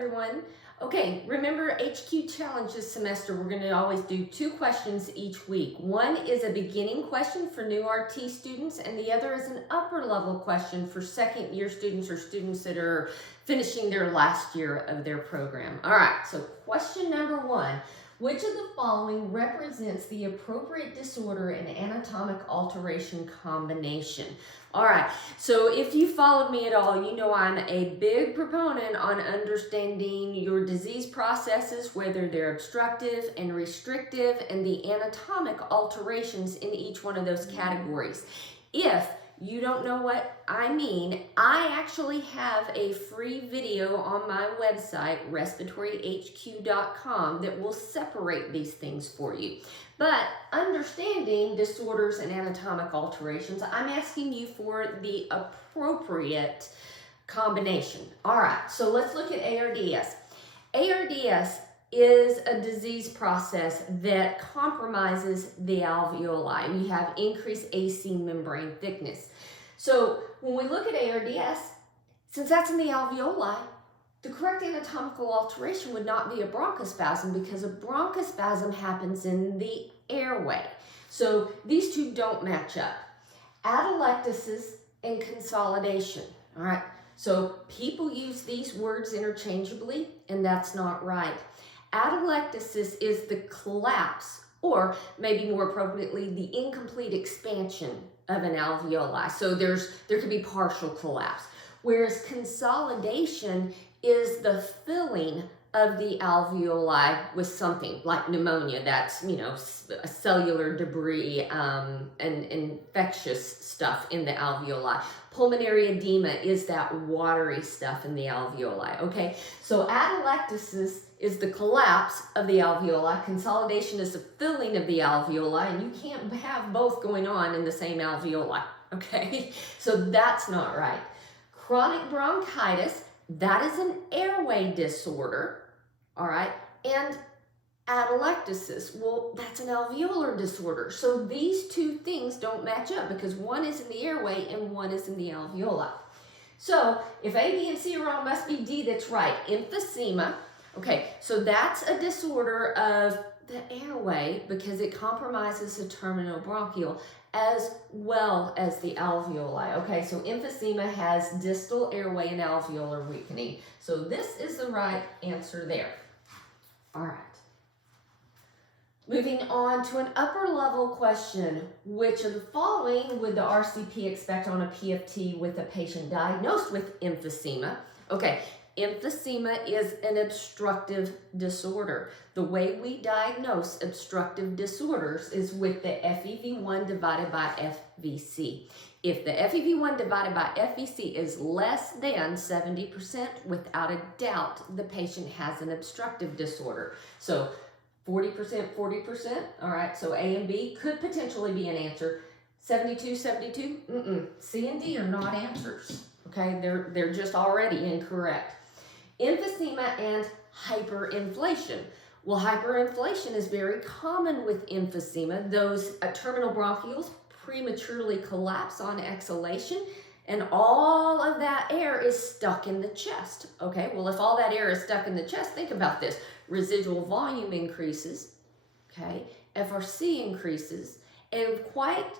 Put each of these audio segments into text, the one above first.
everyone. Okay, remember HQ Challenge this semester, we're going to always do 2 questions each week. One is a beginning question for new RT students, and the other is an upper level question for second year students or students that are finishing their last year of their program. All right, so question number 1. Which of the following represents the appropriate disorder in anatomic alteration combination? All right, so if you followed me at all, you know I'm a big proponent on understanding your disease processes, whether they're obstructive and restrictive, and the anatomic alterations in each one of those categories. If you don't know what I mean, I actually have a free video on my website, respiratoryhq.com, that will separate these things for you. But understanding disorders and anatomic alterations, I'm asking you for the appropriate combination. All right, so let's look at ARDS. ARDS is a disease process that compromises the alveoli. We have increased AC membrane thickness. So when we look at ARDS, since that's in the alveoli, the correct anatomical alteration would not be a bronchospasm, because a bronchospasm happens in the airway. So these two don't match up. Atelectasis and consolidation, all right? So people use these words interchangeably, and that's not right. Atelectasis is the collapse, or maybe more appropriately, the incomplete expansion of an alveoli. So there could be partial collapse. Whereas consolidation is the filling of the alveoli with something like pneumonia. That's, a cellular debris and infectious stuff in the alveoli. Pulmonary edema is that watery stuff in the alveoli, okay? So atelectasis is the collapse of the alveoli. Consolidation is the filling of the alveoli, and you can't have both going on in the same alveoli, okay? So that's not right. Chronic bronchitis, that is an airway disorder, all right? And atelectasis, well, that's an alveolar disorder. So these two things don't match up, because one is in the airway and one is in the alveoli. So if A, B, and C are wrong, must be D that's right. Emphysema, okay, so that's a disorder of the airway because it compromises the terminal bronchial as well as the alveoli. Okay, so emphysema has distal airway and alveolar weakening. So this is the right answer there. All right. Moving on to an upper level question. Which of the following would the RCP expect on a PFT with a patient diagnosed with emphysema? Okay, emphysema is an obstructive disorder. The way we diagnose obstructive disorders is with the FEV1 divided by FVC. If the FEV1 divided by FVC is less than 70%, without a doubt, the patient has an obstructive disorder. So 40%, 40%, all right, so A and B could potentially be an answer. 72, 72, C and D are not answers, okay? They're just already incorrect. Emphysema and hyperinflation. Well, hyperinflation is very common with emphysema. Those terminal bronchioles prematurely collapse on exhalation, and all of that air is stuck in the chest. Okay, well, if all that air is stuck in the chest, think about this. Residual volume increases, okay, FRC increases, and quite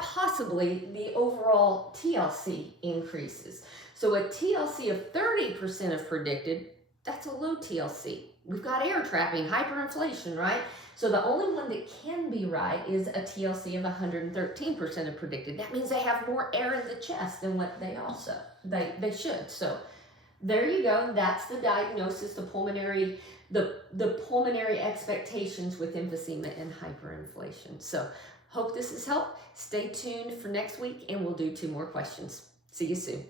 possibly the overall TLC increases. So a TLC of 30% if predicted, that's a low TLC. We've got air trapping, hyperinflation, right? So the only one that can be right is a TLC of 113% of predicted. That means they have more air in the chest than what they should. So there you go. That's the diagnosis, the pulmonary expectations with emphysema and hyperinflation. So hope this has helped. Stay tuned for next week, and we'll do 2 more questions. See you soon.